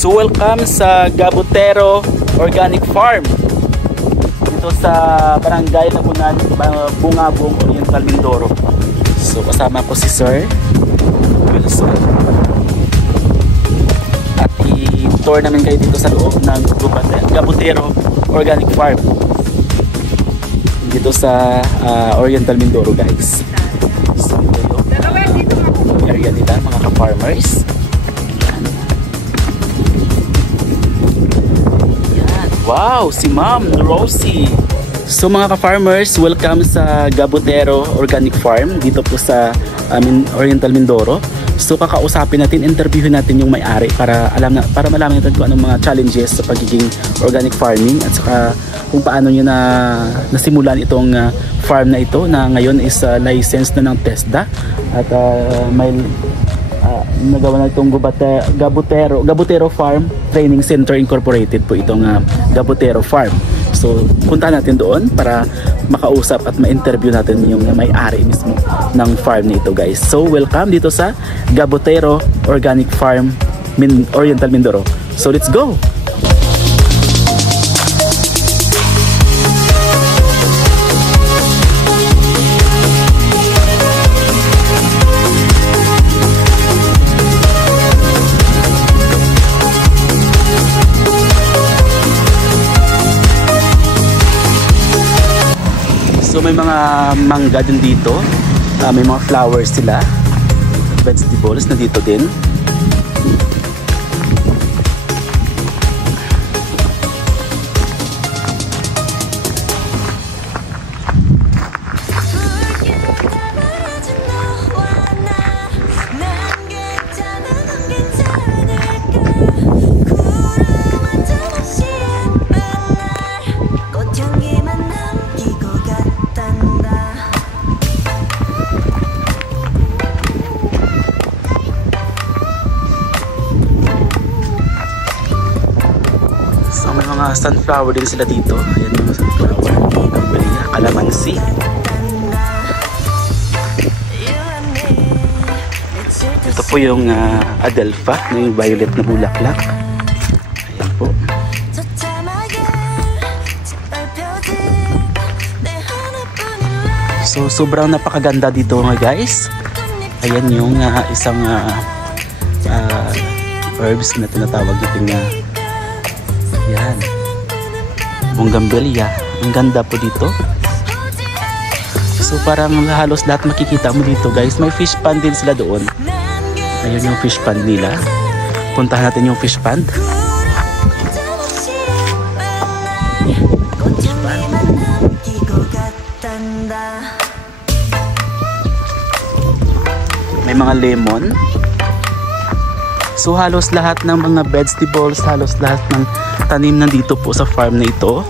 So welcome sa Gabutero Organic Farm dito sa Barangay Lagunan, Bungabong, Oriental, Mindoro. So kasama ko si Sir Wilson at i-tour namin kayo dito sa loob ng Gabutero Organic Farm dito sa Oriental, Mindoro, guys. So ito yung area nila, mga ka-farmers. Wow, si Ma'am Rosie. So mga ka-farmers, welcome sa Gabutero Organic Farm dito po sa Oriental, Mindoro. So kakausapin natin, interviewin natin yung may-ari para malaman natin kung anong mga challenges sa pagiging organic farming at saka kung paano niya nasimulan itong farm na ito na ngayon is licensed na ng TESDA at may nagawa na itong Gabutero Farm Training Center Incorporated po itong Gabutero Farm. So punta natin doon para makausap at ma-interview natin yung may-ari mismo ng farm nito, guys. So welcome dito sa Gabutero Organic Farm Oriental, Mindoro. So let's go! So may mga mangga din dito, may mga flowers sila, vegetables na dito din. Sunflower din sila dito. Ayan yung sunflower, calamansi. Ito po yung adelpha, yung violet na bulaklak. Ayan po. So sobrang napakaganda dito mga guys. Ayan yung isang herbs na tinatawag natin yan, Bougainvillea. Ang ganda po dito. So parang halos lahat makikita mo dito, guys. May fish pond din sila doon. Ayun yung fish pond nila. Puntahan natin yung fish pond. May mga lemon. So halos lahat ng mga vegetables, halos lahat ng tanim nandito po sa farm na ito.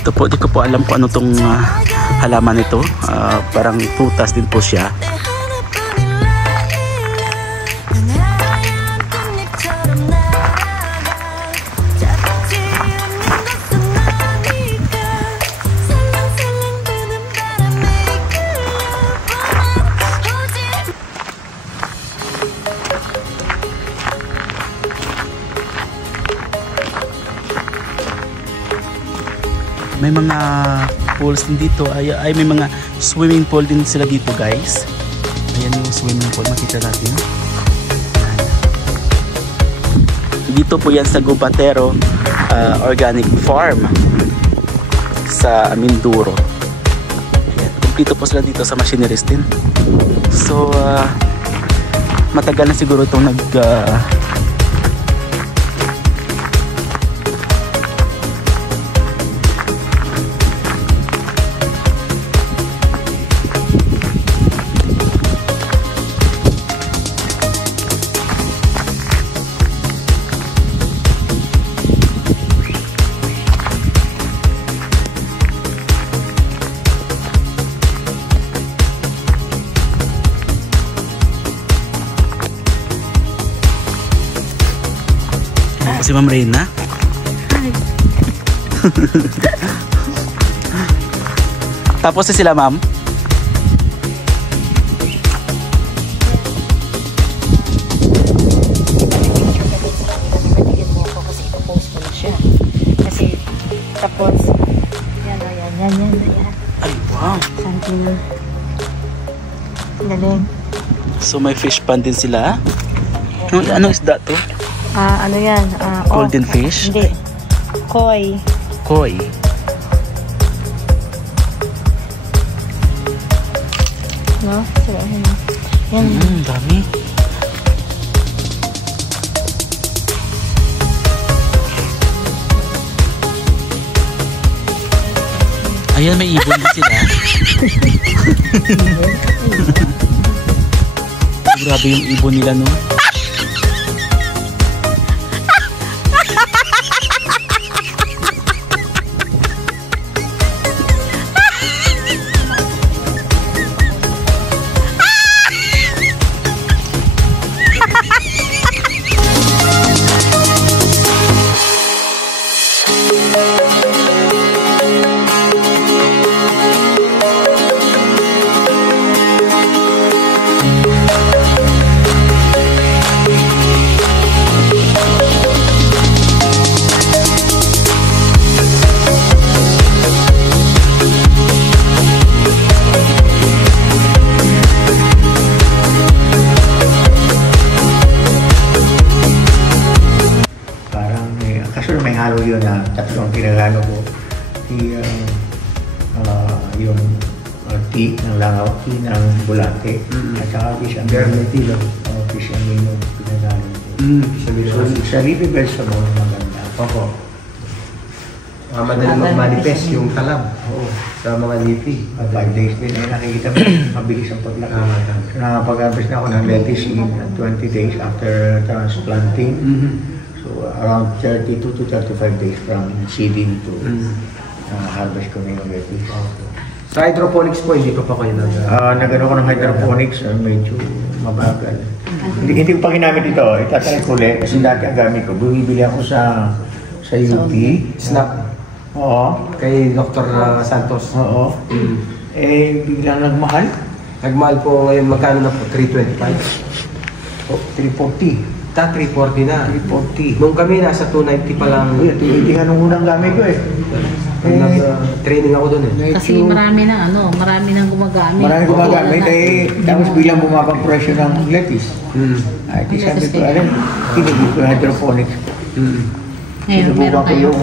Ito po, di ko po alam kung ano tong halaman nito. Parang prutas din po siya. May mga pools din dito. Ay may mga swimming pool din sila dito, guys. Ayan yung swimming pool, makita natin. Dito po yan sa Gabutero Organic Farm sa Mindoro. Ayan, kumpleto po sila dito sa machineries din. So matagal na siguro itong si Ma'am Reyna. Tapos na sila, ma'am? Tapos, yan. Ay, wow. Something. Galing. So may fish pan din sila. Anong isda to? Ano yan? Golden fish? Hindi. Koi. Koi. No? So, yan. Dami. Ayan, may ibon din sila. Grabe yung ibon nila, no? Yun na tatlong pinagano ko yung tea ng langaw, tea ng bulante, at saka fish and mino, fish and mino pinagano ko. Sa leafy vegetable maganda. Opo. Madaling mag-manifest yung talab sa mga leafy. 5 days din ay nakikita mo, mabilis ang paglaki. So nakapag-harvest na ako ng lettuce in 20 days after transplanting. So around 32 to 35 days from seeding to harvest ko na yung lettuce. Sa hydroponics po, hindi pa kayo nagano ko ng hydroponics, medyo mabagal. Hindi ko pa ginamit ito, itatry ko ulit kasi dati ang gamit ko, bumibili ako sa UP. Snap. Oo. Kay Dr. Santos. Oo. Biglang nagmahal. Nagmahal po ngayon, magkano na po? 325? 340. 340 na. 340. Nung kami, nasa 290 pa lang. Hindi nga nung unang gamit ko Training ako doon Kasi marami nang gumagamit. Marami gumagamit tapos bilang bumabang presyo ng lettuce. Ay, sabi ko, tinigil ko yung hydroponics. Sinubukan ko yung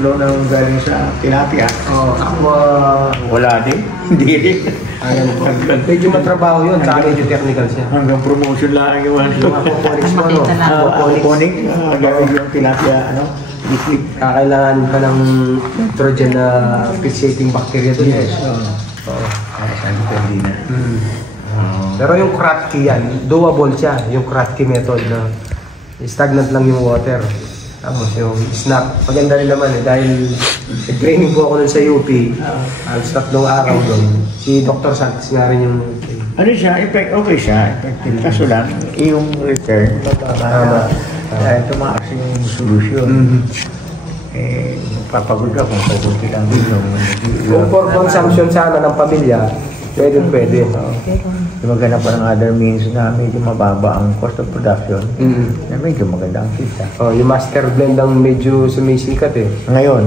flow ng galing sa tilapia. Wala din. Hindi rin. Medyo matrabaho yun, saka medyo technical siya. Hanggang promotion lang yung aquaponics mo, aquaponics, gamit yung tilapia, liquid. Kakailangan pa ng nitrogen na fixating bacteria doon. Yes. Sabi ko hindi na. Pero yung Kratky yan, doable siya, yung Kratky method na stagnant lang yung water. Tapos yung snap, maganda rin naman dahil training po ako nun sa UP, alas 3 araw doon. Si Dr. Santos nga rin yung... Ano siya, okay siya, effective. Kaso lang, yung return, dahil tumaas yung solution. Papagod ka kung pagunti lang din yung... Kung for consumption sana ng pamilya, pwede. Maghanap pa ng other means na medyo mababa ang cost of production, na medyo maganda ang kita. Yung master blend ang medyo sumisikat Ngayon,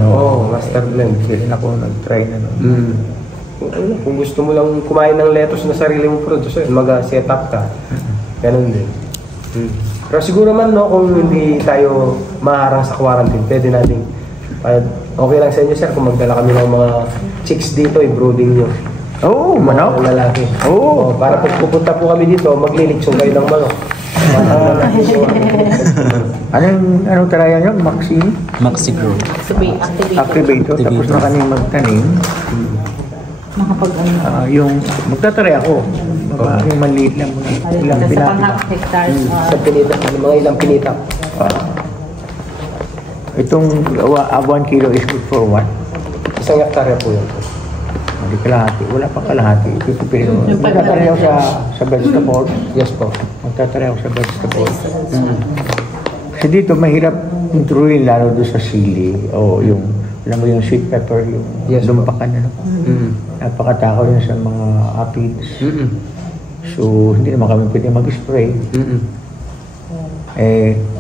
master blend. Kasi ako nag-try na Kung gusto mo lang kumain ng lettuce na sarili mong produce, mag-set up ka. Ganun din. Pero siguro man, kung hindi tayo maharang sa quarantine, pwede natin. Okay lang sa inyo, sir, kung magdala kami ng mga chicks dito, i-brooding nyo. Manok? Lalaki. Para pag pupunta po kami dito, maglilitsong kayo ng manok. Anong tarayan yun? Maxi Grow. Activator. Tapos na kami magtanim. Yung magtataray ako. Yung maliit lang muna. Ilang Sa hectares. Sa pinitak, mga ilang pinitak. Itong 1 kilo is good for what? Isang hektarya po yun. Hindi kalahati. Wala pa kalahati. Magtataray ako sa vegetable. Yes po. Magtataray ako sa vegetable. Kasi dito mahirap intruin lalo doon sa sili o yung, alam mo yung sweet pepper, yung lumpakan, ano. Napakatakaw yun sa mga aphids. So, hindi naman kami pwede mag-spray.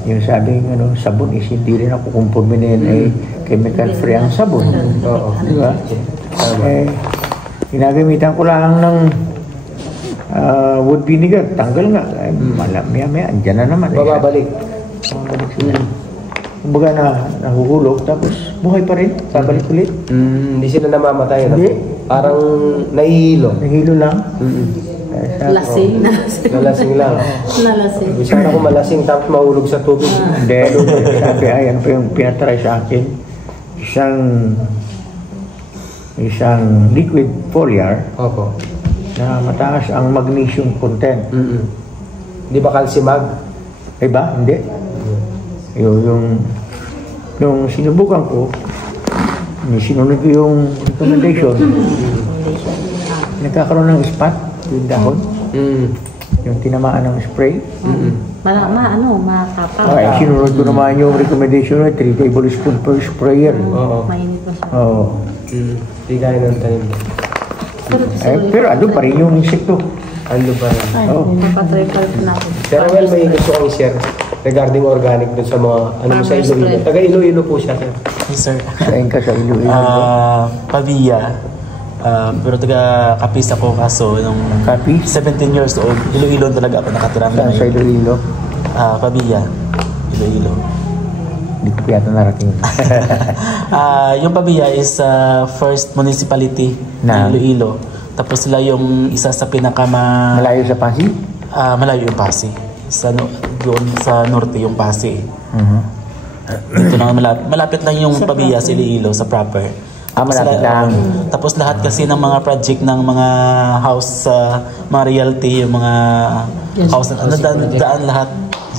Yung sabing sabon is hindi rin ako kumpuminin chemical free ang sabon. Di ba? Ginagamitan ko lang ng wood vinegar. Tanggal nga. Maya-maya, andyan na naman. Babalik sila. Kumbaga nahuhulog, tapos buhay pa rin. Babalik ulit. Hindi sila namamatay. Hindi. Parang nahihilo. Nahihilo lang. Lasing. Nalasing lang. Nalasing. Sana ako malasing tapos mahulog sa tubig. Hindi. Sabi, ayan pa yung pinatry sa akin. Isang liquid foliar. Opo. Na mataas ang magnesium content. Di ba calcimag? Iba? Hindi. Yung sinubukan ko, sinunod ko yung recommendation. Nagkakaroon ng spot yung dahon. Yung tinamaan ng spray. Makapal. Okay, sinunod ko naman yung recommendation na 3 tablespoons per sprayer. Mainit pa siya. Oo. Di kaya ng tanim. Pero ano pa rin yung insekto. Ano ba yan? Papatry pa rin natin. Pero well, may gusto kong i-share regarding organic dun sa mga sa Iloilo. Taga Iloilo po siya. Yes, sir. Sain ka sa Iloilo. Pavia. Pero taga Capiz ako kaso nung Capiz? 17 years old. Iloilo talaga ako nakatira. Saan sa Iloilo? Pavia. Iloilo. Hindi ko yata narating. Yung Pavia is first municipality Na? ng Iloilo. Tapos sila yung isa sa Malayo sa Pasig? Malayo yung Pasig. Doon sa norte yung Pasig. Dito na malapit lang yung Pavia sa Iloilo sa proper. Malapit lang. Tapos lahat kasi ng mga project ng mga house, mga realty, yung mga house, daan lahat,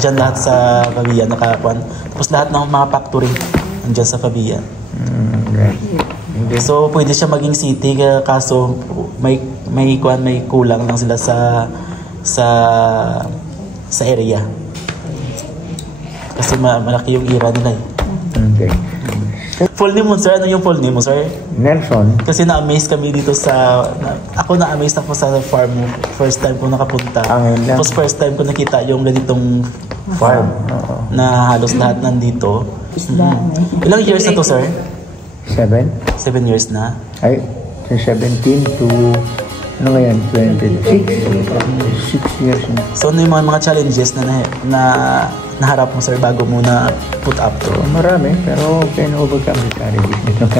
dyan lahat sa Pavia nakakuan. Tapos lahat ng mga factory, andyan sa Pavia. Right. So pwede siya maging city, kaso may kulang lang sila sa area. Kasi malaki yung ira nila eh. Okay. Full name mo, sir? Ano yung full name mo, sir? Nelson. Kasi na-amaze kami dito ako na-amaze ako sa farm mo. First time ko nakapunta. Tapos first time ko nakita yung ganitong farm. Na halos lahat nandito. Ilang years na to, sir? 7 years na. Ay, 17 to ano ngayon, 26 years na. So ano yung mga challenges na naharap mo, sir, bago mo na put up to? Marami, pero can overcome the challenges nito.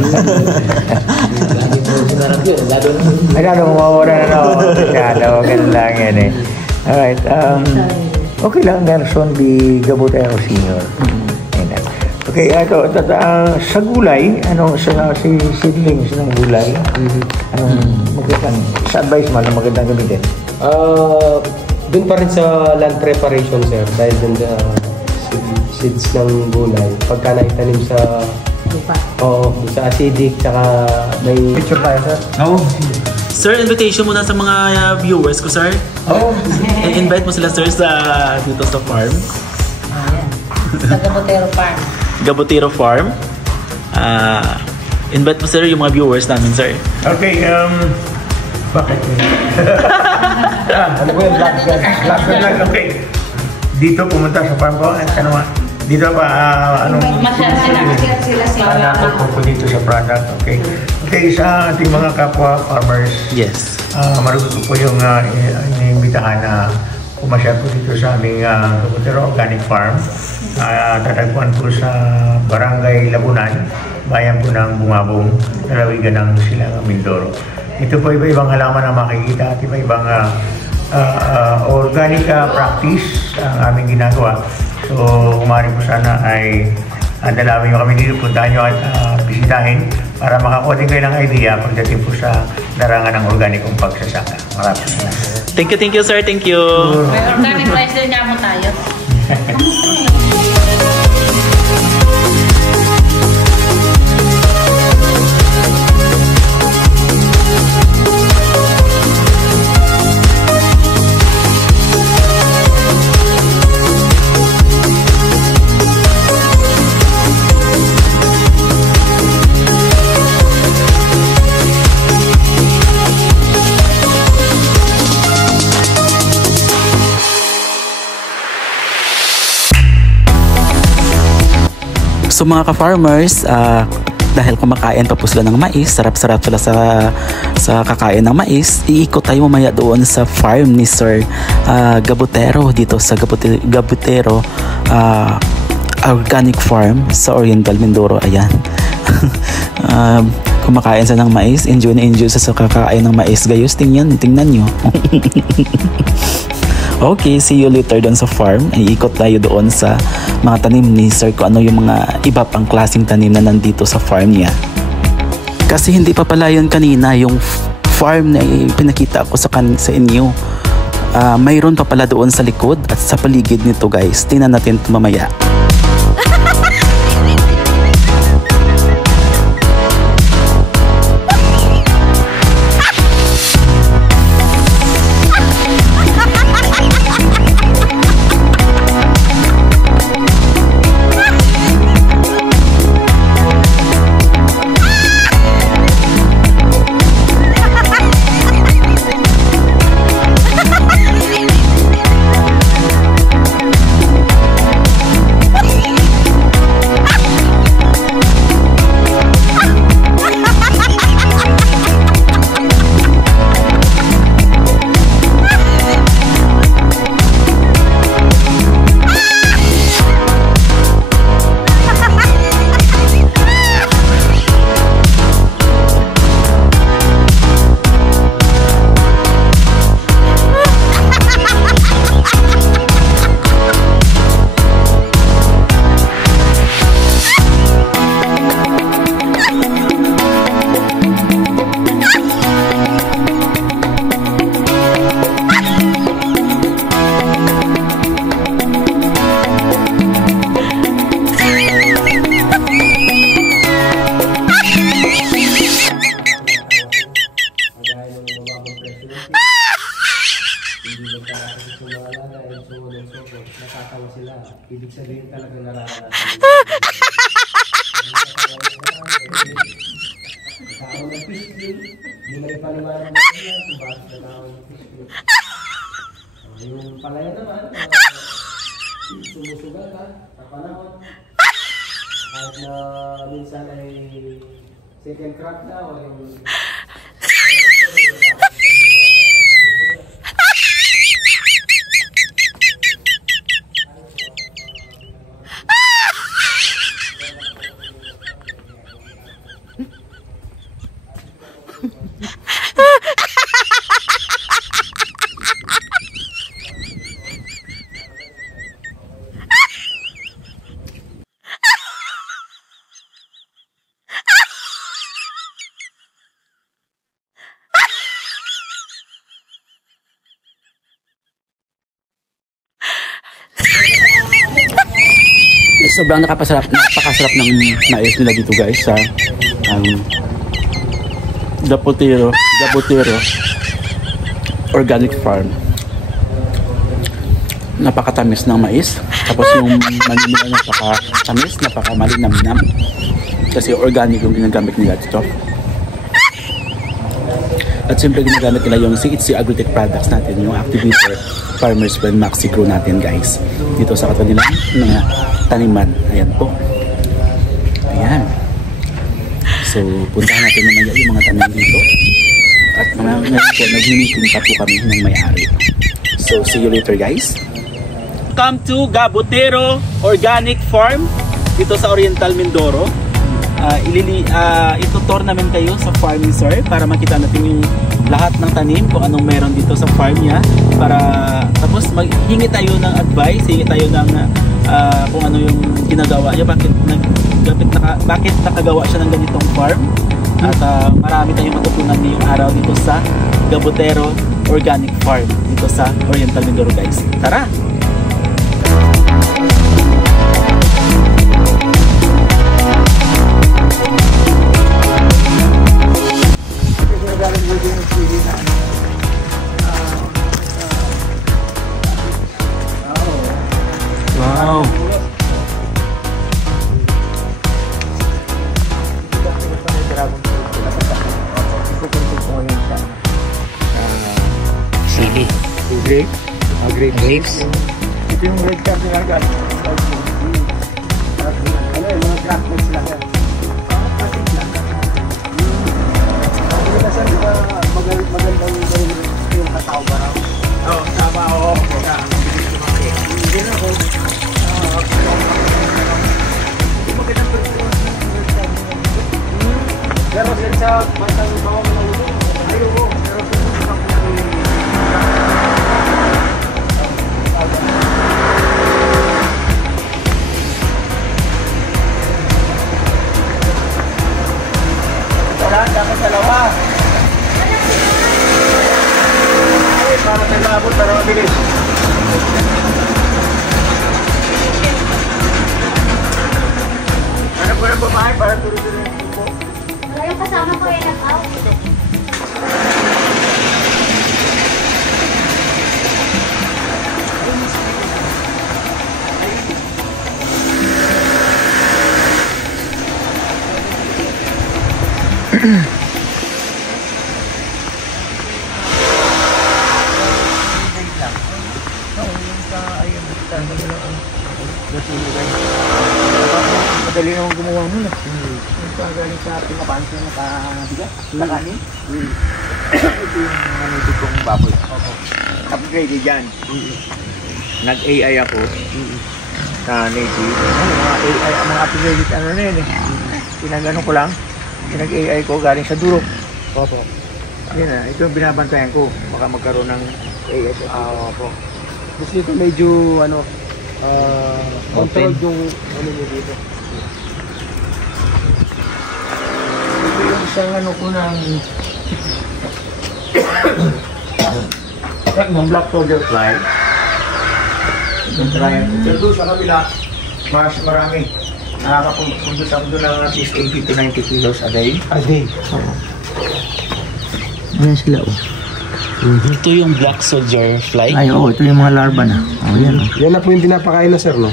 Ay, lalo mawawala na ako. Ganun lang yan eh. Alright, okay lang, Nelson B. Gabutero Sr. Okay, ito, sa gulay, sa seedlings ng gulay, anong magandang, sa advice mo, anong magandang gamitin? Doon pa rin sa land preparation, sir, dahil dun sa seeds ng gulay, pagka naitanim sa Lupa. Sa acidic, tsaka may picture tayo, sir? Oo. Sir, invitation muna sa mga viewers ko, sir. I-invite mo sila, sir, dito sa farm. Sa Gabutero Farm. Gabutero Farm. Invite mo, sir, yung mga viewers namin, sir. Okay, bakit? Ano ba yung vlog? Okay. Dito pumunta sa farm ko. Dito pa, panakot ko dito sa product. Okay. Okay, sa ating mga kapwa farmers. Yes. Marugusto po yung inimbitahan na pumasyal po dito sa aming Gabutero Organic Farm. Tatagpuan po sa Barangay Labunan, bayan po ng Bungabong, lalawigan ng Silangang Mindoro. Ito po iba-ibang halaman na makikita at iba-ibang organic practice ang aming ginagawa. So, umari po sana ay dalawin nyo kami dito, puntahan nyo at bisitahin para makakuha din kayo ng idea pagdating po sa larangan ng organikong pagsasaka. Maraming salamat. Thank you, sir. Thank you. May organic rice din niya mo tayo. So mga ka-farmers, dahil kumakain pa po sila ng mais, sarap-sarap sila sa kakain ng mais, iikot tayo mamaya doon sa farm ni Sir Gabutero dito sa Gabutero Organic Farm sa Oriental Mindoro. Ayan. Kumakain sa ng mais, enjoy na enjoy sa kakain ng mais. Gayos, tingnan nyo. Okay, see you later doon sa farm. Iikot tayo doon sa mga tanim ni Sir kung ano yung mga iba pang klaseng tanim na nandito sa farm niya. Kasi hindi pa pala yun kanina yung farm na pinakita ko sa inyo. Mayroon pa pala doon sa likod at sa paligid nito guys. Tingnan natin ito mamaya. Ibig sabihin talaga nararanasan. Tao na fishing, hindi na ipaliwanag na yan kung bakit na tao na fishing. Yung palaya naman, sumusugal ka sa panahon. Kahit na minsan ay second crop na o yung sobrang napakasarap ng mais nila dito guys sa Gabutero Organic Farm. Napakatamis ng mais, tapos yung mani nila napakatamis, napakamalinamnam kasi organic yung ginagamit nila dito. At siyempre ginagamit nila yung CHC Agritech products natin, yung Activator Farmers Blend Maxi Grow natin guys dito sa kanilang mga taniman. Ayan po. Ayan. So, puntahan natin naman yung mga tanim dito. At ngayon po, nag-meeting pa po kami ng may-ari. So, see you later guys. Welcome to Gabutero Organic Farm dito sa Oriental Mindoro. Itutour namin kayo sa farm ni Sir para makita natin yung lahat ng tanim kung anong meron dito sa farm niya, para tapos maghingi tayo ng advice, hingi tayo ng kung ano yung ginagawa niya, bakit nakagawa siya ng ganitong farm, at marami tayong matutunan ngayong araw dito sa Gabutero Organic Farm dito sa Oriental Mindoro guys. Tara! Wow. Sili. Grape. Grapes. Ito yung red card nila guys. Ano yung mga Pero sa bansang bawang na ulo, ayoko. Pero Wala, dapat dalawa. Para nag-aabot, para mabilis. Ano po yung babae para tuloy-tuloy yung po? Wala yung kasama ko eh, nag-out. Madali naman gumawa nun. Yung galing sa pinapansin na nakabigat, nakanin. Ito yung mga native kong baboy. Upgraded yan. Nag-AI ako sa native. Mga AI, mga upgraded ano na yun eh. Pinag-ano ko lang. Pinag-AI ko galing sa Durok. Opo. Yan na, ito yung binabantayan ko. Baka magkaroon ng AI. Opo. Tapos dito medyo ano, controlled yung ano nyo dito. Ito yung isang ano ko ng black soldier fly. Ito doon sa kabila, mas marami. Nakakapuntos ako doon ng at least 80 to 90 kilos a day. A day? Oo. Ayan sila oh. Ito yung black soldier fly. Ay oo, ito yung mga larva na. Oh, yan oh. Yan na po yung pinapakain na sir, no?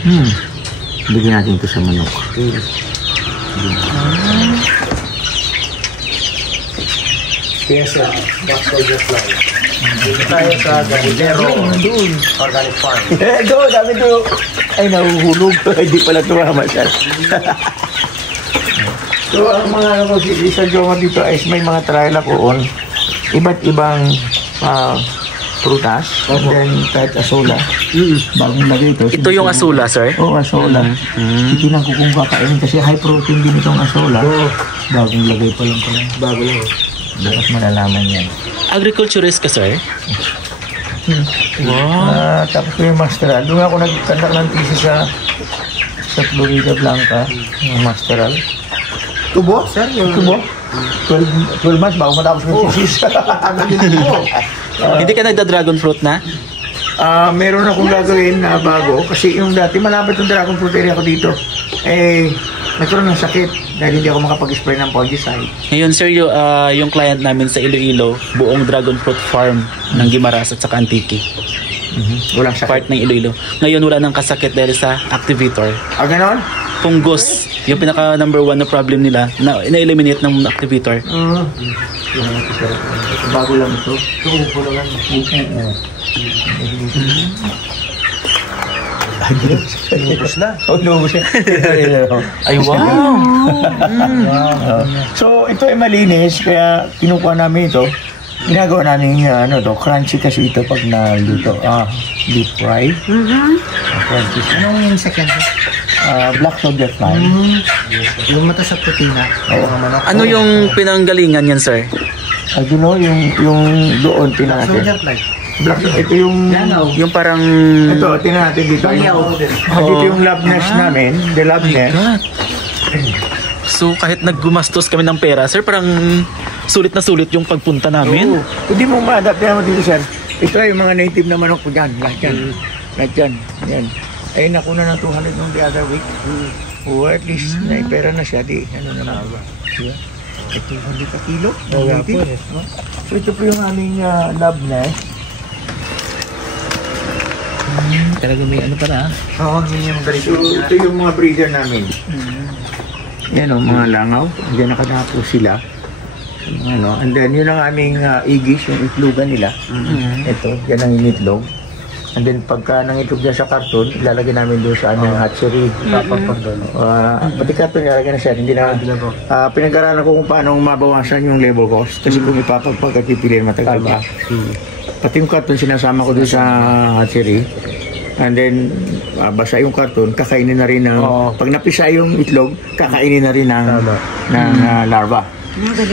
Bigyan natin ito sa manok. Kaya sir, black soldier fly. Dito tayo sa Gabudero Organic Farm. Doon, sabi doon. Ay, nahuhulog. Hindi pala tumama siya. So, ang mga ano ko, si Sir Joma dito ay may mga trial ako on. Iba't ibang prutas. And then, kahit asola. Bagong lagay ito. Ito yung asula, sir? Oo, asola. Titignan ko kung kakainin kasi high protein din itong asola. Bagong lagay pa lang pala. Bago lang. Dapat malalaman yan. Agriculturist ka, sir? Wow. Tapos ko yung masteral. Doon ako nagkandak ng thesis sa Florida Blanca. Yung masteral. Tubo, sir? Tubo? 12 months bago matapos yung thesis. Hindi ka nagda-dragon fruit na? Meron akong gagawin na bago. Kasi yung dati malapit yung dragon fruit area ko dito. Eh, nagkaroon ng sakit dahil hindi ako makapag-spray ng fungicide. Ngayon, sir, yung client namin sa Iloilo, buong dragon fruit farm ng Guimaras at sa Antique. Walang sakit. Part ng Iloilo. Ngayon, wala nang kasakit dahil sa activator. Ganon? Fungus, yung pinaka number 1 na problem nila, na-eliminate ng activator. Bago lang ito. Tubo lang. Lubos na. Oh, lubos siya. Ay, wow! So, ito ay malinis, kaya kinukuha namin ito. Ginagawa namin crunchy kasi ito pag naluto. Deep fry. Crunchy. Anong yung second? Black soldier fly. Yung mata sa putina. Ano yung pinanggalingan yan, sir? I don't know, yung doon, tingnan natin. Soldier fly. Black, ito yung... Yung parang... Ito, tingnan natin dito. Dito yung lab nest namin. The lab nest. So, kahit naggumastos kami ng pera, sir, parang sulit na sulit yung pagpunta namin. Hindi mo ma-adapt naman dito, sir. Ito ay yung mga native na manok ko dyan. Lahat yan. Lahat yan. Yan. Ay, nakuna ng 200 nung the other week. O at least, na pera na siya. Di, ano naman. Diba? Ito, 100 ka kilo. So, ito po yung aming lab nest. Talaga may ano pa na. Oo, yung breeder. So, ito yung mga breeder namin. Yan o, mga langaw. Diyan nakadapo sila. And then, yun ang aming igis, yung itlogan nila. Ito, yan ang initlog. And then, pagka nangitlog dyan sa karton, ilalagay namin doon sa aming hatchery. Pati karton, ilalagay na siya. Hindi na, pinag-aralan ko kung paano mabawasan yung labor cost. Kasi kung ipapagpag at pipiliin, matagal pa. Pati yung karton, sinasama ko doon sa hatchery. And then, basa yung karton, kakainin na rin ng... Pag napisa yung itlog, kakainin na rin ng larva.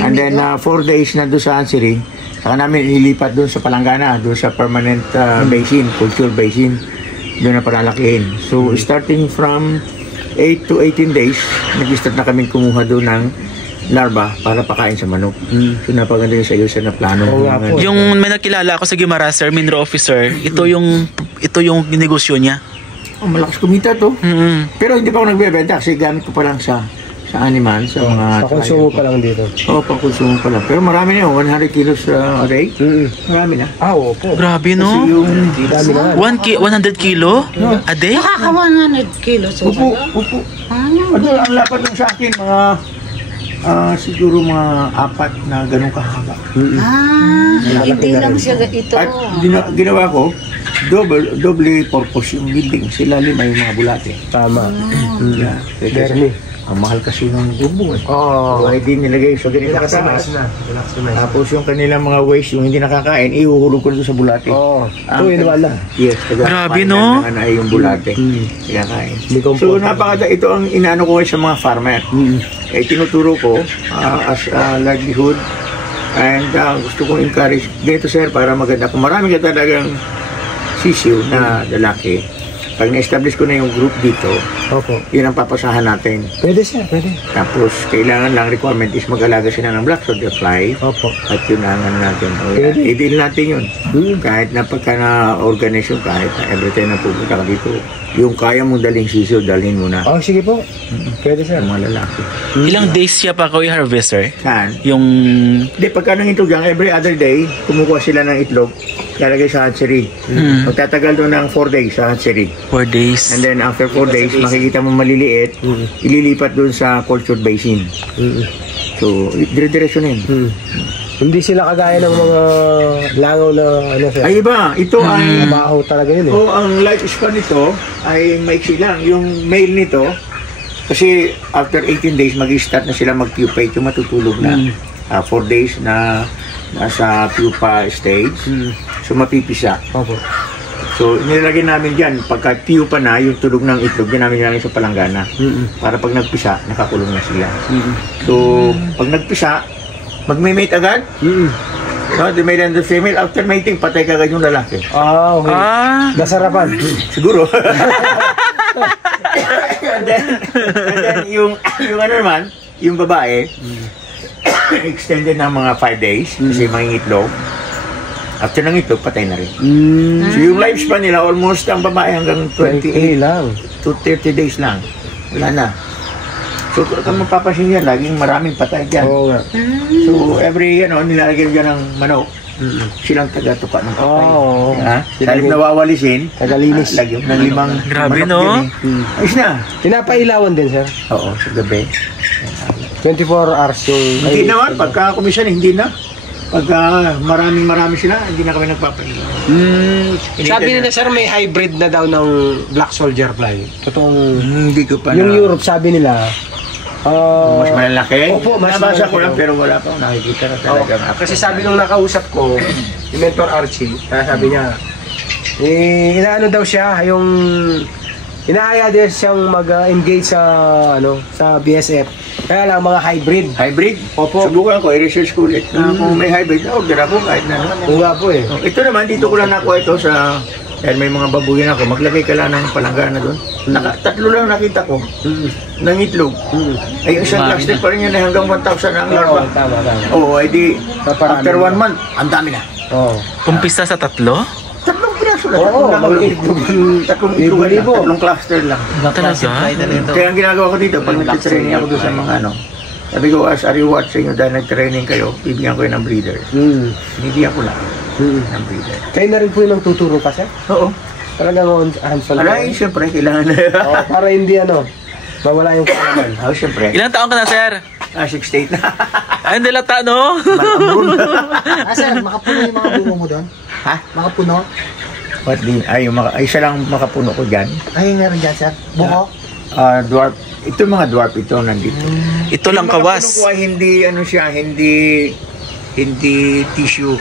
And then 4 days na doon sa Ansiri. Saka namin ilipat doon sa Palangana, doon sa permanent basin, culture basin. Doon na palalakihin. So starting from 8 to 18 days, nag-start na kami kumuha doon ng larva para pakain sa manok. So napaganda yung sa iyo na plano. Yung may nakilala ako sa Guimara, sir, mineral officer, ito yung negosyo niya. Malakas kumita to. Pero hindi pa ako nagbebenta kasi gamit ko pa lang sa animal, sa mga... Sa konsumo pa lang dito. Oo, pang konsumo pa lang. Pero marami na yun, 100 kilos a day. Marami na. Opo. Grabe, no? Kasi yung... 100 kilo a day? Nakaka 100 kilos. Upo. Ano, ang lapat lang sa akin, mga... siguro mga 4 na ganun kahaba. Hindi lang siya ito. At ginawa ko, double purpose yung building. Sila 5 yung mga bulate. Tama. Bernie. Ang mahal kasi ng bubong eh. So, hindi nilagay sa ganito kataas. Tapos yung kanilang mga waste, yung hindi nakakain, ihuhulog ko nito sa bulate. Wala. Yes. Grabe, no? Ay yung bulate. Kinakain. So, ito ang inaano ko sa mga farmer. Tinuturo ko as a livelihood. And gusto kong encourage dito, sir, para maganda. Kung marami ka talagang sisiw na lalaki, pag na-establish ko na yung group dito, yun ang papasahan natin. Pwede siya, pwede. Tapos, kailangan lang requirement is mag-alaga sila ng black soldier fly. At yun ang ano natin. I-deal natin yun. Kahit na pagka na-organization, kahit na every time na pupunta ka dito, yung kaya mong daling sisiyo, dalhin mo na. Sige po. Pwede siya. Yung mga lalaki. Ilang days siya pa ko i-harvest, sir? Saan? Yung... Hindi, pagka nang itlog yan, every other day, kumukuha sila ng itlog, lalagay sa hatchery. Magtatagal doon ng 4 days sa hatchery. 4 days. And then after 4 days, makikita mo maliliit, ililipat doon sa cultured basin. So, dire-diretso na yun. Hindi sila kagaya ng mga langaw na ano sir. Ay iba, ito ay... Mabaho talaga yun eh. Ang lifespan nito ay maiksi lang. Yung male nito, kasi after 18 days, mag-start na sila mag-pupate, yung matutulog na. 4 days na nasa pupa stage. So, mapipisa. So, nilagay namin dyan, pagka pupa na, yung tulog ng itlog, ginamit namin sa palanggana. Para pag nagpisa, nakakulong na sila. So, pag nagpisa, mag-mate agad. So, the male and the female, after mating, patay ka agad yung lalaki. Okay. Nasarapan. Siguro. and then yung ano naman, yung babae, extended ng mga 5 days, kasi mangingitlog. After ng itlog, patay na rin. So, yung lifespan nila, almost ang babae hanggang 28 lang. To 30 days lang. Wala na. So, kung mapapansin yan, laging maraming patay dyan. So, every, nilalagyan dyan ng manok. Silang taga-tuka ng patay. Salip na wawalisin, tagalinis. lagyan ng 5 Grabe, manok no? dyan eh. Ayos na. Pinapailawan din sir? Oo, sa gabi. 24 hours yung... Hindi naman, pagka komisyon, hindi na. Pagka marami sila, hindi na kami nagpapailaw. Sabi nila sir, may hybrid na daw ng black soldier fly. Totoong... Hindi ko pa Yung Europe, sabi nila, mas malalaki? Opo, mas nabasa ko malalaki. lang pero wala pa akong nakikita na talaga. Kasi sabi nung nakausap ko, yung mentor Archie, sabi niya, inaano daw siya, yung inaaya din siyang mag-engage sa sa BSF. Kaya lang mga hybrid. Hybrid? Opo. Subukan ko, i-research ko ulit. Kung may hybrid, order ako kahit na. Oo nga po eh. Ito naman, dito ko lang nakuha ito sa... Dahil may mga babuyin ako, maglagay ka lang ng palanggana doon. Tatlo lang nakita ko ng itlog. Ay, yung isang cluster pa rin yan hanggang 1,000 ang larva. Tama. Oo, ay di, after 1 month, ang dami na. Umpisa sa 3? Tatlong piraso lang. Oo, Tatlong itlog lang. Tatlong cluster lang. Talaga? Kaya ang ginagawa ko dito, pag nag-training ako doon sa mga sabi ko, as a reward sa inyo dahil nag-training kayo, bibigyan ko yun ng breeder. Bibigyan ko lang ng breeder. Kayo na rin po yung tuturo pa siya? Oo. Talagang hands-on. Alay, siyempre, kailangan na. Para hindi mawala yung kaalaman. Oo, siyempre. Ilang taon ka na, sir? 68 na. Ay, hindi lata, no? Sir, makapuno yung mga bungo mo doon? Ha? Makapuno? What din? Ay, isa lang makapuno ko dyan. Ay, meron dyan, sir. Bungo? Dwarf. Ito mga dwarf ito nandito. Ito lang kawas. Yung mga puno ko ay hindi tissue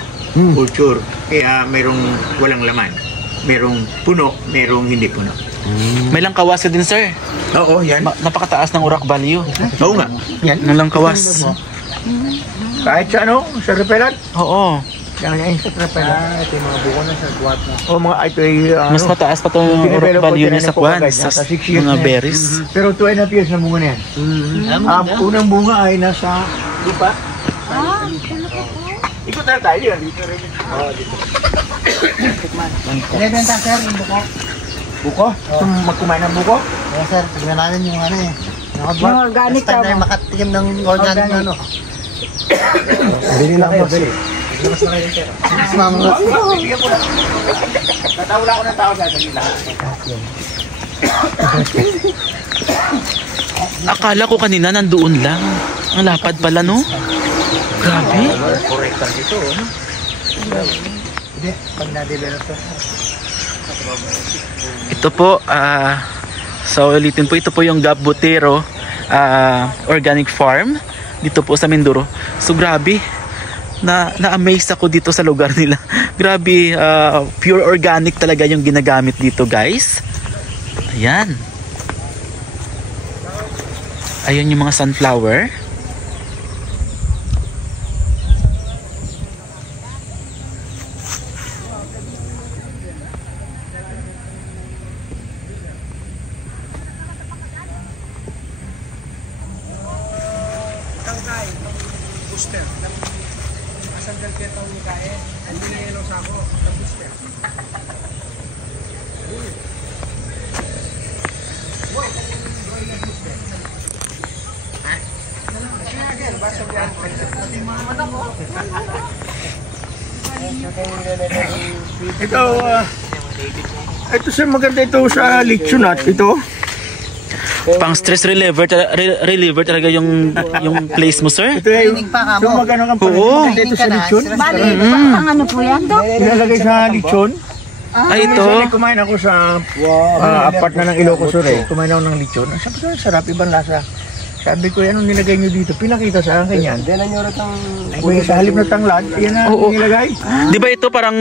culture. Kaya walang laman. Merong puno, merong hindi puno. May lang kawas ka din, sir. Oo, yan. Napakataas ng urak value. Oo nga. Yan. Lang kawas. Kahit sa ano, sa repellent. Oo. Yan sa repellent. Ito yung mga buko na sa guwat na. O mga ito ay Mas mataas pa itong value niya sa kwan, sa mga berries. Pero 2 and a half years na bunga na yan. Unang bunga ay nasa lupa. Ikot na tayo yan. Dito rin. Dito. Ibenta sir, yung buko. Buko? Magkumain ng buko? Yes sir, tignan natin yung ano eh. Mga organic ka mo. Makatikim ng organic na ano. Bili na kayo, bili. Mas marami yung pera. Mas mamang. Tatawala ko ng tao sa kanila. Akala ko kanina nandoon lang. Ang lapad pala, no? Grabe. Corrector dito, no? Hindi, pag na-develop to. Ito po, so ulitin po, ito po yung Gabutero Organic Farm dito po sa Mindoro. So grabe, na-amaze ako dito sa lugar nila. Grabe, pure organic talaga yung ginagamit dito, guys. Ayan. Ayan yung mga sunflower. Ito sa maganda ito sa lechonat ito. Pang stress reliever talaga yung place mo, sir. Ito yung so magano kang Oo. maganda ito sa lechon. Bali, ang ano po yan, Dok? Ilalagay sa lechon. Ay, ito. Minsan kumain ako sa apart na ng Ilocos Sur eh. Kumain ako ng lechon. Sabi ko, sarap ibang lasa. Sabi ko, anong nilagay nyo dito? Pinakita sa akin yan. Diyan nyo rin ang... Ay, sa halip na tanglad, yan na nilagay. Di ba ito parang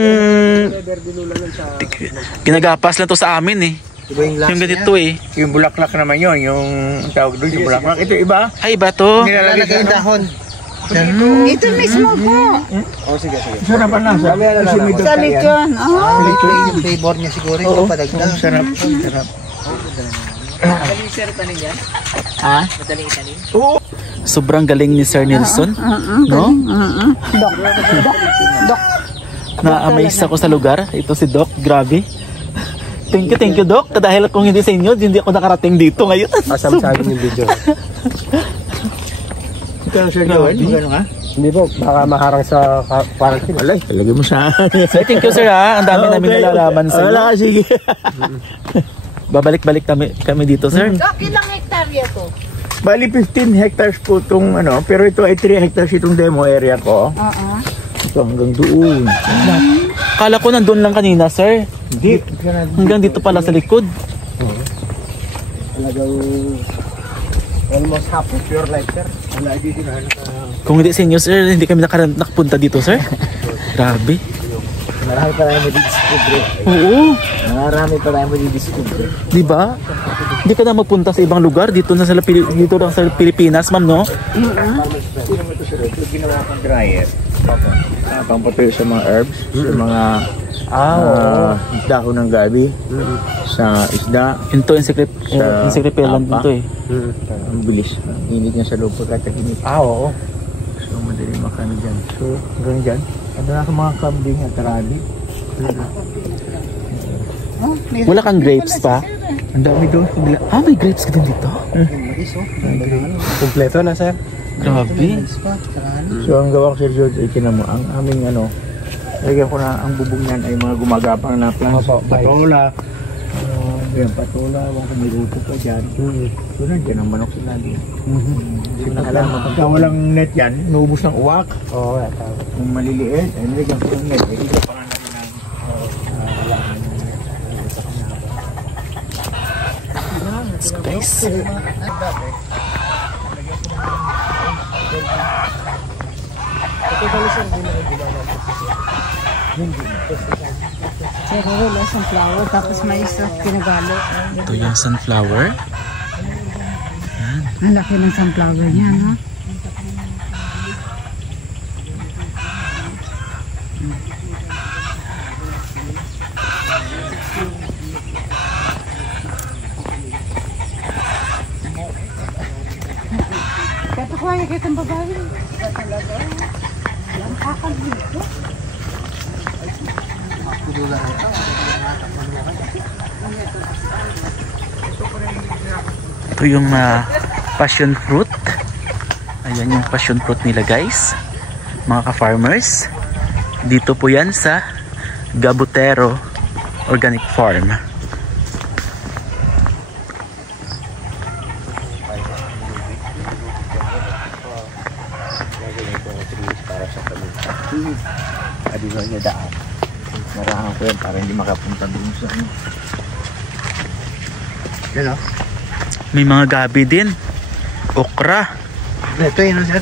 ginagapas lang to sa amin eh. Yung ganito eh. Yung bulaklak naman yun, yung tawag doon, yung bulaklak. Ito iba. Ay, iba to. Nilalagay sa dahon. Ito mismo po. sige. Sarap ang lasa. Sa lechon. Yung flavor niya siguro yung padagdag. Sarap. Sarap. Madaling sir tanin yan? Ha? Madaling itanin? Oo. Sobrang galing ni Sir Nelson. No? Dok. Na-amaze ako sa lugar. Ito si Doc. Grabe. Thank you Doc. Dahil kung hindi sa inyo, hindi ako nakarating dito ngayon. Asam sa akin yung video. Ikaw, Sir Joel, magano ka? Hindi po, baka maharang sa quarantine. Alay, talagay mo sa akin. So, thank you sir ha. Ang dami namin nalalaman sa inyo. Wala, sige. Babalik-balik kami dito, sir. Dok, ilang hektarya to? Bali 15 hectares po itong ano, pero ito ay 3 hectares itong demo area ko. Ito hanggang doon. Kala ko nandun lang kanina, sir. Hindi. Hanggang dito pala sa likod. Talagang almost half of your life, sir. Wala dito na. Kung hindi sa inyo, sir, hindi kami nakapunta dito, sir. Grabe. Marami pa tayo madidiscover. Oo. Marami pa tayo madidiscover. Di ba? Hindi ka na magpunta sa ibang lugar. Dito na dito lang sa Pilipinas, ma'am, no? Ito ginawa kong dryer. Pampatuyo sa mga herbs, sa mga dahon ng gabi, sa isda. Ito, insect repellent apa. ito eh. Ang bilis. Ang init niya sa loob pagkat init. Oo. So madali makano dyan. So hanggang dyan. Ano na sa mga kambing at tarabi. Wala kang grapes pa? Ang dami doon. May grapes ka din dito? Kompleto na, sir. Grabe. So ang gawa ko Sir George ay kinamo ang aming ano, lagyan ko na ang bubong niyan ay mga gumagapang na plants. Patola. Yan, patola. Huwag ko may ruto pa dyan. So nandiyan ang manok sila din. Pagka walang net yan, nuubos ng uwak. Oo, Kung maliliit, ay nilagyan ko ng net. Ito pa nga namin So guys. Sir, wala sunflower, tapos may isa pinagalo. Ito yung sunflower. Ang laki ng sunflower niya, no? ng babae. Talaga. Walang kakal dito. Ito yung passion fruit. Ayan yung passion fruit nila guys. Mga ka-farmers. Dito po yan sa Gabutero Organic Farm. Adi ba niya daan? Marahan ko yan para hindi makapunta doon sa ano. Yan o. May mga gabi din. Okra. Ito yun sir.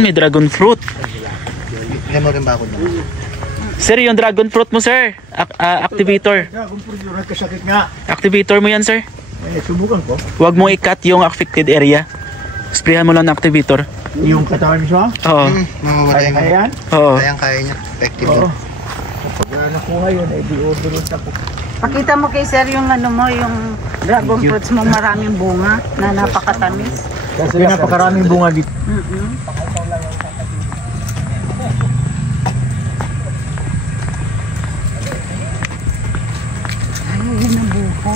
May dragon fruit. Ilan mo rin ba ako naman? Sir, yung dragon fruit mo sir. Activator. Dragon fruit yun, nagkasakit nga. Activator mo yan sir. Subukan ko. Huwag mong i-cut yung affected area. Sprayan mo lang ng activator. Yung katawan mismo? Oo. Mamamatay nga. Kaya yan? Oo. Kaya niya. Effective Oo. yun. Pag nakuha yun, ay di-order ako. Pakita mo kay sir yung ano mo, yung dragon fruits mo maraming bunga na napakatamis. Kasi napakaraming bunga dito. Ay, yun ang buko.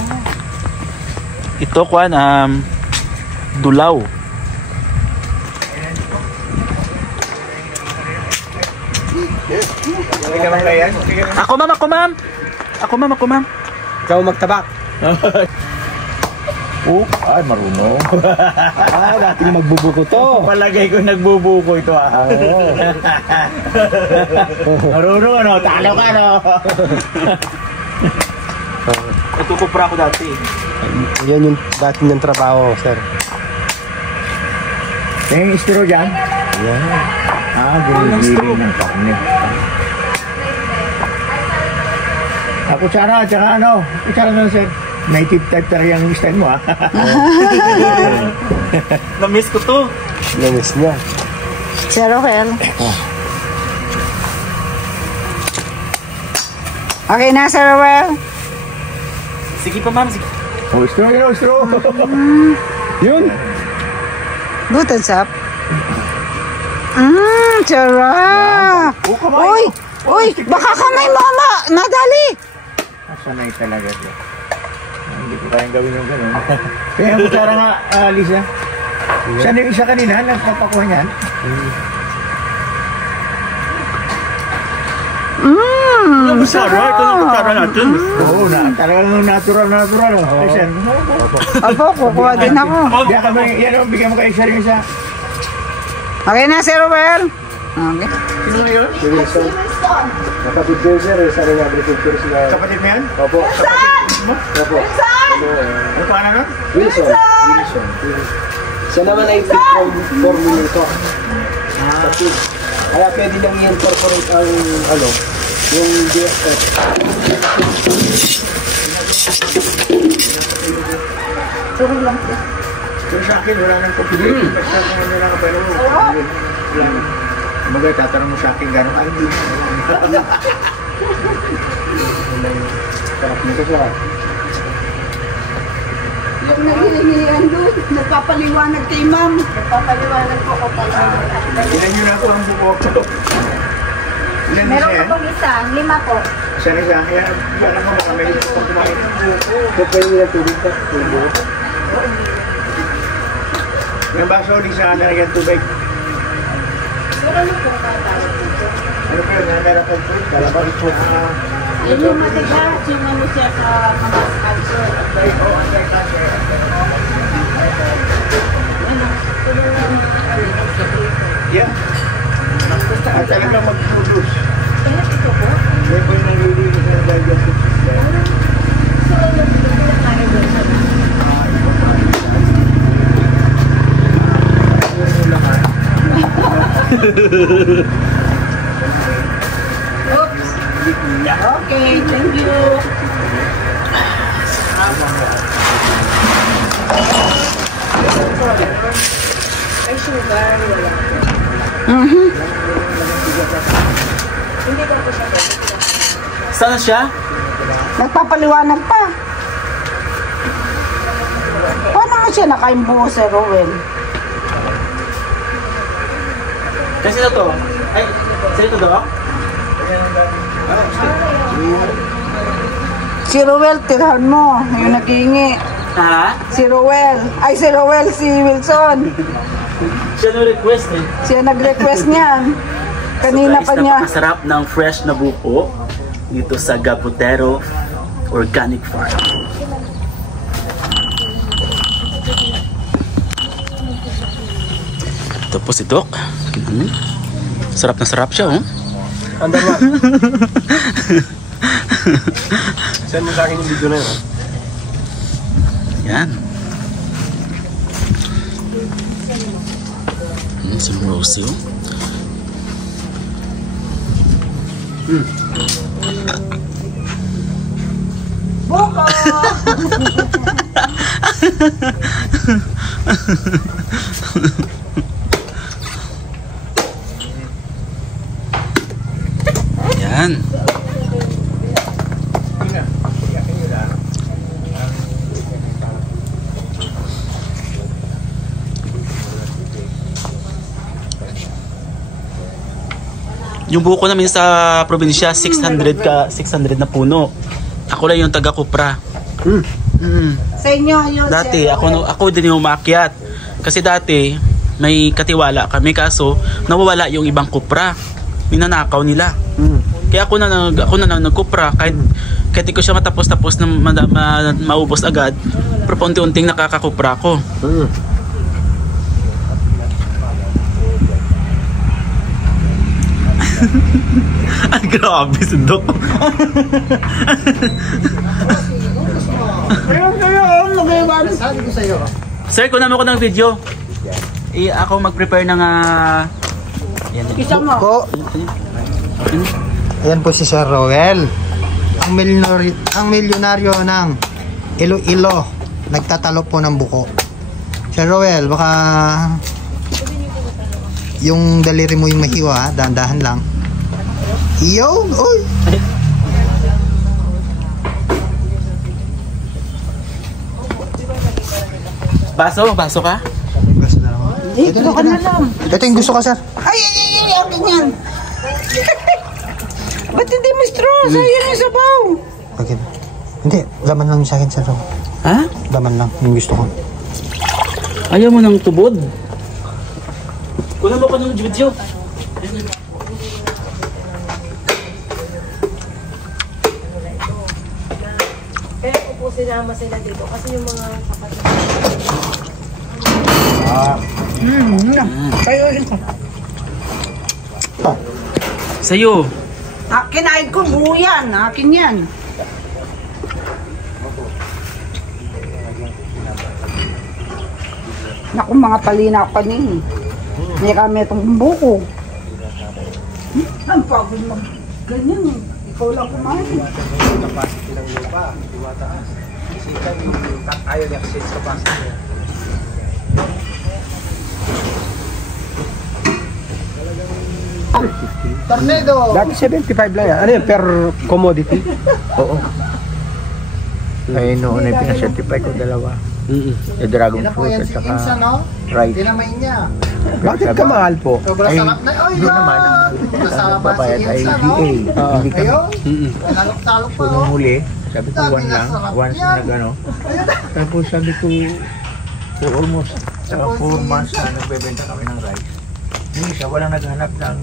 Ito kuan dulaw. Ako ma'am. Ikaw magtabak. Ay, marunong. Dating magbubuko to. Palagay ko nagbubuko ito Marunong ano, talo ka no. Nagkukupra ako dati. Yan yung dati ng trabaho, sir. Yung istro dyan? Yan. Ginigiling ng karne. Kutsara, tsaka ano? Kutsara na sir. Native type talaga yung style mo Na-miss ko to. Namis niya. Sir Roel. Okay na, Sir Roel. Sige pa ma'am. Sige. Istro yun, istro. Yun. Butan sap. Sarap. Uy, baka kamay mo, madali. Sanay talaga siya. Hindi ko kayang gawin yung gano'n. Kaya yung kutsara nga, Lisa. Saan yung isa kanina? Nagpapakuha niyan? Yung kutsara, ito yung kutsara natin. Oo, talagang natural. Listen. Opo, kukuha din ako. Bigyan mo kayo isa rin isa. Okay na, Sir Roel. Okay. Sino nga yun? Si Wilson. Kapatid ko yun, sir. Isa rin agriculture sila. Kapatid mo yan? Opo. Opo. Ano pa na? Wilson. Siya naman ay big formulator. Kapatid. Kaya pwede lang i-incorporate ang yung DSF. Pero sa akin, wala nang competition. Basta kung ano lang, pero wala nang. Kumbaga, tatanong mo sa akin gano'n. Ay, hindi. Sarap nito siya. Yung naghihingihan doon, nagpapaliwanag kay ma'am. Nagpapaliwanag po ko pala. Ilan nyo na po ang buko ko. Ilan na Meron siya ka pong isa, 5 po. Siya na siya. Kaya, alam mo baka may pag kumain ng buko. Kung pwede nila tubig ka, tubig. Yung baso, di sa nalagyan tubig. Ano po tatawag dito? Ano pa yun? Nangarap ang fruit. Kalabas po. Yan yung matigas, yung ano siya sa mga cancer. Yeah. At talagang mag-produce. Ito po? May po yung nalilinis na digestive system. So, ano po pinakain doon sa Oops. Okay, thank you. Ay, sugar, wala. Hindi ba po siya pwede? Saan siya? Nagpapaliwanag pa. Paano mo siya nakaimbuo sa Roel? Kasi na to? Ay, sa'yo to, Doc? Si Rowel, tirahan mo. Yung naghihingi. Ha? Si Rowel. Ay, si Rowel, si Wilson. Siya nag-request eh. Siya nag-request niyan. Kanina So guys, pa niya. napakasarap ng fresh na buko dito sa Gabutero Organic Farm. Ito po si Doc. Sarap na sarap siya, oh. Under one. Send mo sa akin yung video na yun. Yan. Some Rosie, oh. Buko! Yan. Yung buko namin sa probinsya, 600 na puno. Ako lang yung taga Kupra. Sa inyo, yun. Dati ako din yung umakyat. Kasi dati may katiwala kami, kaso nawawala yung ibang Kupra. Ninanakaw nila. Kaya ako na nagkupra, kahit di ko siya matapos na maubos agad, pero paunti-unting nakakakupra ko. Ay, grabe si Doc. Sabi ko sa'yo. Sir, kunan mo ko ng video. Ako mag-prepare ng Isa mo. Po. Ayan po si Sir Rowel. Ang milyonaryo ng Iloilo. Nagtatalo po ng buko. Sir Rowel, baka yung daliri mo yung mahiwa, ha? Dahan-dahan lang. Iyo! Uy! Baso ka? Gusto na lang. Dito ka na lang. Ito yung gusto ko, sir. Ay, akin yan. Ba't hindi mo straw? Sayang yung sabaw. Okay. Hindi, laman lang sa akin, sir Rowel. Ha? Laman lang, yung gusto ko. Ayaw mo ng tubod? Kunan mo ko ng video. Kaya ko po sinama sila dito kasi yung mga kapatid. Kayo ito. Sa'yo. Kinain ko buo yan. Akin yan. Naku, mga palina pa ni. Hindi kami itong buko. Ang pagod mag ganyan. Ikaw lang kumain. Capacity ng lupa, tuwataas. Isikan yung ayaw niya kasi sa capacity niya. Tornado! Dati 75 lang yan. Ano yun? Per commodity? Oo. Ay, noon ay pinasertify ko dalawa. Yung dragon fruit at saka rice. Dinamay niya. Bakit ka mahal po? Sobrang Ay, sarap na. Ay, yun naman ang babayad ay GA. Hindi kami. Talok-talok pa, Kung no? huli, sabi ko one lang. Once na nag-ano. Tapos sabi ko, for almost 4 months na nagbebenta kami ng rice. Yung isa, walang naghanap ng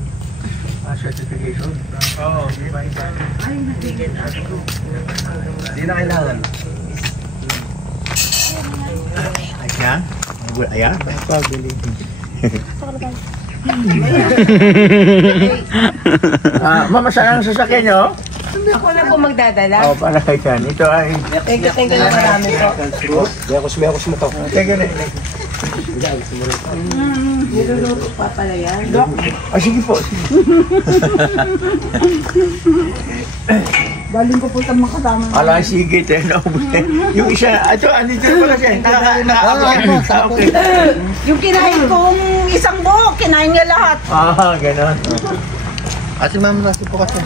certification. Oo, hindi ba iba? Hindi na kailangan. Ayan? Ayan? Pagbilig. Mama, saan ang sasakyan nyo? Ako na po magdadala. Oo, para kay Chan. Ito ay... Thank you na marami po. Mekos mo to. Teka na. Niluluto pa pala yan. Sige po. Sige. Galing ko po sa mga kasama. Ala, sige. Yung isa, ito, andito pala siya. Okay. Yung kinain kong isang buhok, kinain niya lahat. Ganon. Kasi ma'am, nasi po kasi.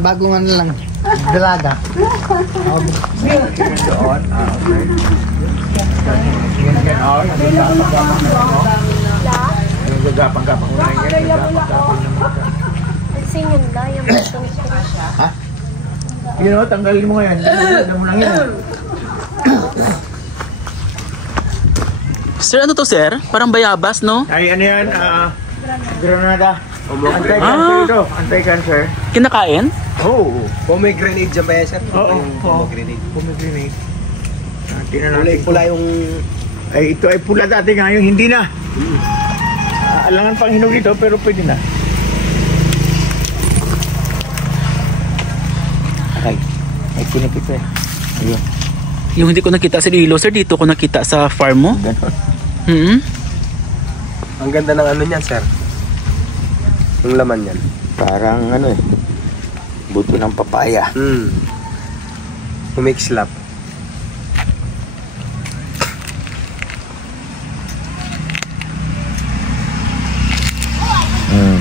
Bagong ano lang. Dalaga. Doon. Okay. Yan, nagagapang-gapang na yan. Nagagapang-gapang naman ka. Singin na yung matong siya. Ha? Yun o, tanggalin mo ngayon. Tanggalin mo lang yan. Sir, ano to sir? Parang bayabas, no? Ay, ano yan? Granada. Anti-cancer ito. Anti-cancer. Kinakain? Oo. Pomegranate dyan ba yan, sir? Oo. Pomegranate. Pomegranate. Tingnan Kulay natin. pula yung... Ay, ito ay pula dati ngayon. Hindi na. Alangan pang hinog ito, pero pwede na. Ay, ay pinipit eh. Ayun. Yung hindi ko nakita sa Iloilo, sir, dito ko nakita sa farm mo. Ganon. Ang ganda ng ano niyan, sir. Yung laman niyan. Parang ano eh. Buto ng papaya. Make slap.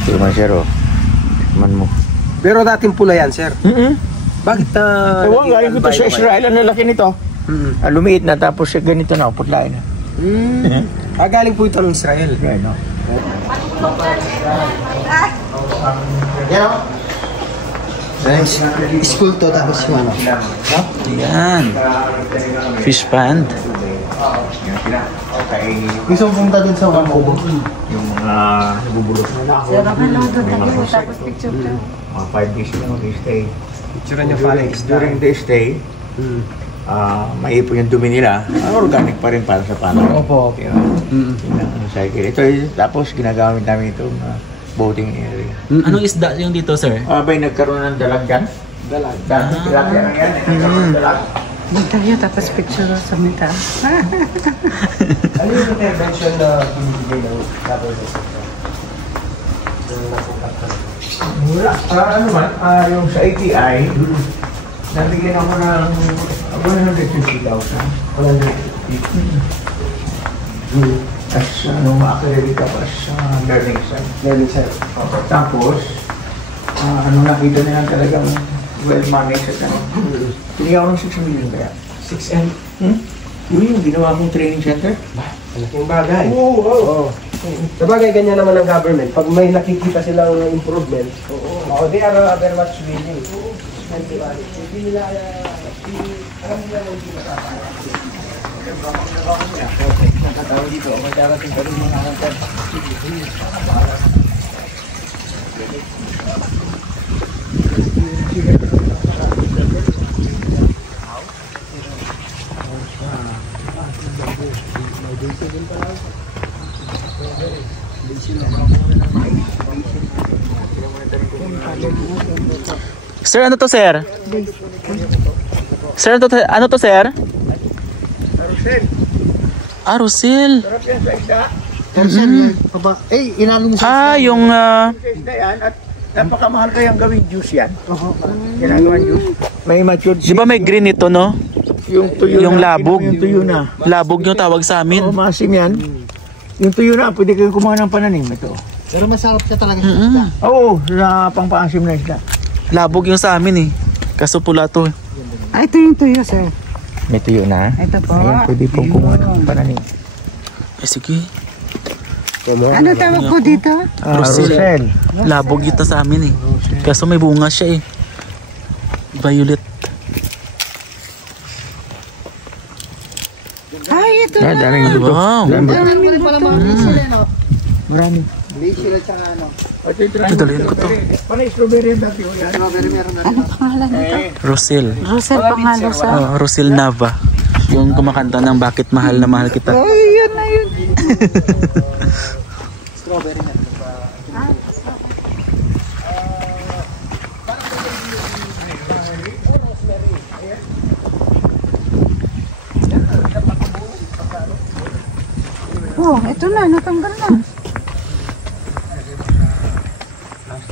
Tikman sir oh. Tikman mo. Pero dating pula yan, sir. Bakit na... Ewan, galing ko to sa Israel. Ano laki nito? Lumiit na tapos ganito na. Putlain na. Galing po ito ng Israel. Right, no? School to tapos yung ano. Yan. Fish pond. Gusto mo pumunta dun sa Vancouver? Yung mga nabubulot na ako. Sir, ang ano doon tayo tapos picture ka. Mga 5 days na mag-stay. Picture niya pala. During the stay, maipon yung dumi nila. Organic pa rin para sa panahon. Opo. Yun ang cycle. Ito, tapos ginagamit namin itong boating area. Anong isda yung dito, sir? Abay, nagkaroon ng dalag dyan. Dalag. Dati tilapia na yan. Dalag. Doon tayo, tapos picture sa mita. Ano yung intervention na binibigay ng government? Wala. Ano man, yung sa ATI, nabigyan ako ng 150,000. 150. As ma-accredit ka pa sa learning center. Learning center. Tapos, nakita nila talagang well-managed at ano. Tinigyan ko ng 6 million kaya. 6M. Yun yung ginawa kong training center. Malaking bagay. Oo. Sabagay, ganyan naman ang government. Pag may nakikita silang improvement, they are very much willing. Hindi nila, alam nila lang hindi Nakatawa dito, may darating pa rin mga angkat. Sir, ano to, sir? Sir, ano to, sir? Rusil. Sarap yan sa isda. Inalo mo sa Yung... Sa isda yan at napakamahal kayang gawing juice yan. Ginagawan juice. May matured Di ba may green ito, no? yung tuyo yung na, labog. Yung tuyo na. Labog yung tawag sa amin. Oo, maasim yan. Yung tuyo na, pwede kayong kumuha ng pananim ito. Pero masarap siya talaga sa isda. Oo, sa pangpaasim na isda. Labog yung sa amin eh. Kaso pula to. Ito yung tuyo, sir. May tuyo na. Ito po. Ayan, pwede pong kumuha ng pananim. Sige. Ano tawag po dito? Rosel. Labog ito sa amin eh. Kaso may bunga siya eh. Violet. Ay, ito na. Daming buto. Wow. Marami pala mga basil no? Marami. Basil at saka ano. Dadalhin ko to. Panay strawberry yung dati. Strawberry meron na. Ano pangalan nito? Rosel. Rosel pangalan sa... Rosel Nava. Yung kumakanta ng Bakit Mahal na Mahal Kita. Ay, yun na yun. Strawberry na. Oh, ito na, natanggal na.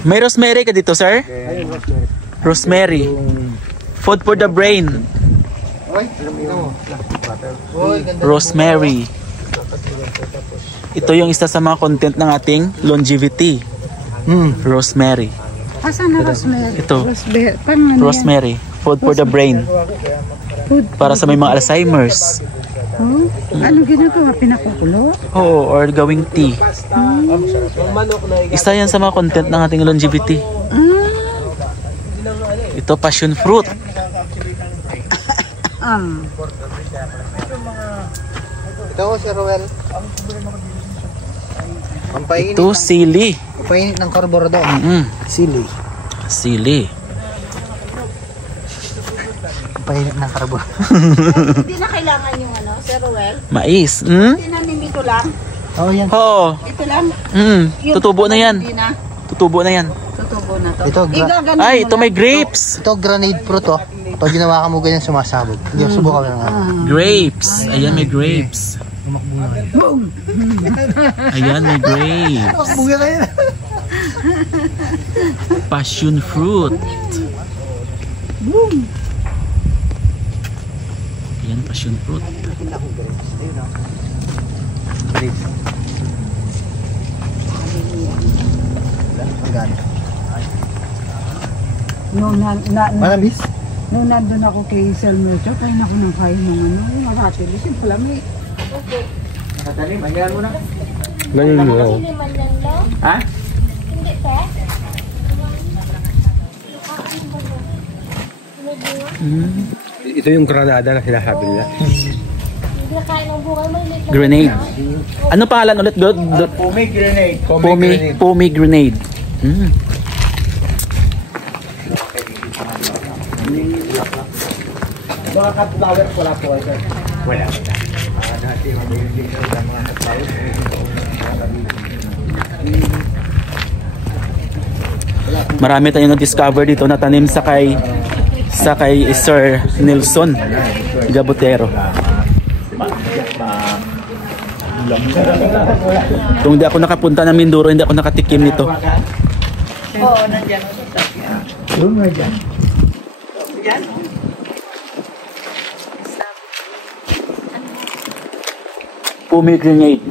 May rosemary ka dito, sir? Rosemary. Food for the brain. Rosemary. Ito yung isa sa mga content ng ating longevity. Rosemary. Asan na rosemary? Ito. Paano yan? Rosemary. Food for the brain. Para sa may mga Alzheimer's. Ano ginagawa? Pinakukulo? Oo, or gawing tea. Isa yan sa mga content ng ating longevity. Ito, passion fruit. Ito, Sir Ruel. Ito, sili. Painit ng carburetor. Sili. Sili. Painit ng carburetor. Hindi na kailangan yung ano, Sir Ruel. Mais. Tinanim ito lang. Oh, yan. Oo. Ito lang. Tutubo na yan. Hindi na. Tutubo na yan. Tutubo na to. Ito, Igaganon Ay, mo ito na. may grapes. Ito, grenade fruit, oh. Pag ginawa ka mo ganyan, sumasabog. Hindi, subukan mo lang. Grapes. Ayan, may grapes. Ayan, may grapes. Passion fruit. Ayan, passion fruit. Manamis? Nung nandun ako kay Sir Melchor, kain ako ng kain ng ano, maratilis, yung palamig. Natanim, ayan mo na. Ganyan mo. Ha? Ito yung granada na sinasabi nila. Grenade. Ano pangalan ulit? Pomegranate. Pomegranate. Mga cut-flowers wala po ito. Wala. Dati mabilis sa mga cut-flowers. Marami tayong na-discover dito na tanim sa kay Sir Nelson Gabutero. Kung hindi ako nakapunta ng Mindoro, hindi ako nakatikim nito. Oo, nandiyan. Doon nga dyan. Pomegranate.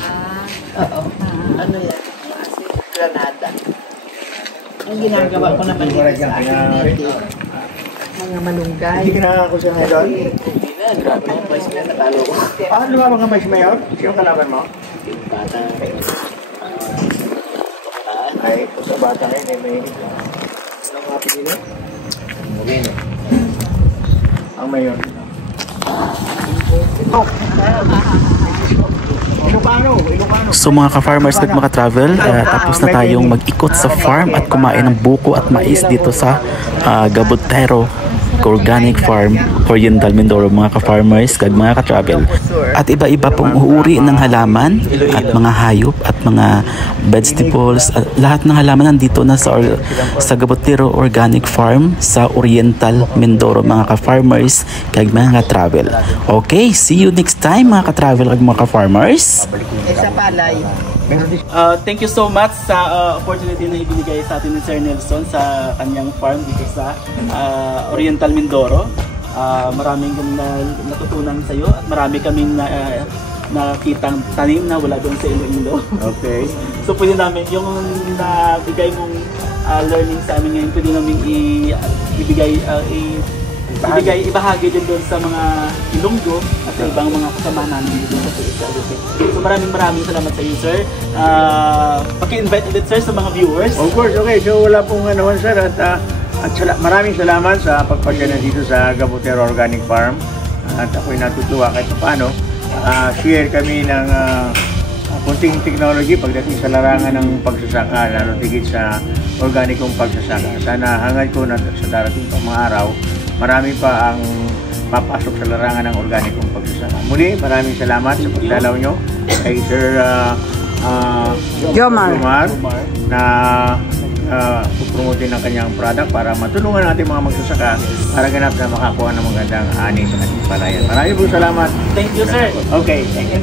Oo. Ano yan? Granada. Ang ginagawa ko naman dito sa akin, mga malunggay. Hindi kinakako siya ngayon. Grabe. Ano ba mga vice mayor? Sino kalaban mo? Ay, sa bata ngayon ay may anong mga pinili? Moreno. Ang mayor. Ilocano. So mga ka-farmers at mga travel, tapos na tayong mag-ikot sa farm at kumain ng buko at mais dito sa Gabutero Organic Farm, Oriental Mindoro, mga ka-farmers kag mga ka-travel. At iba-iba pong uri ng halaman at mga hayop at mga vegetables at lahat ng halaman nandito na sa Gabutero Organic Farm sa Oriental Mindoro, mga ka-farmers kag mga ka-travel. Okay, see you next time mga ka-travel kag mga ka-farmers. Sa palay. Thank you so much sa opportunity na ibinigay sa atin ni Sir Nelson sa kanyang farm dito sa Oriental Mindoro. Maraming natutunan sa iyo at marami kaming nakitang tanim na wala doon sa Iloilo. Okay. So pwede namin yung nabigay mong learning sa amin ngayon, pwede namin ibahagi din doon sa mga Ilonggo at sa ibang mga kasama namin dito sa PHLC. So maraming salamat sa iyo, sir. Paki-invite ulit, sir, sa mga viewers. Of course, okay. So wala pong anuman, sir. At maraming salamat sa pagpadala dito sa Gabutero Organic Farm. At ako'y natutuwa kahit paano. Share kami ng kunting technology pagdating sa larangan ng pagsasaka, lalo tigit sa organikong pagsasaka. Sana hangad ko na sa darating pang mga araw, marami pa ang papasok sa larangan ng organikong pagsasaka. Muli, maraming salamat sa pagdalaw nyo kay Sir Jomar na pupromotin ng kanyang product para matulungan natin mga magsasaka para ganap na makakuha ng magandang ani sa ating palayan. Maraming po salamat. Thank you, sir. Okay, thank you.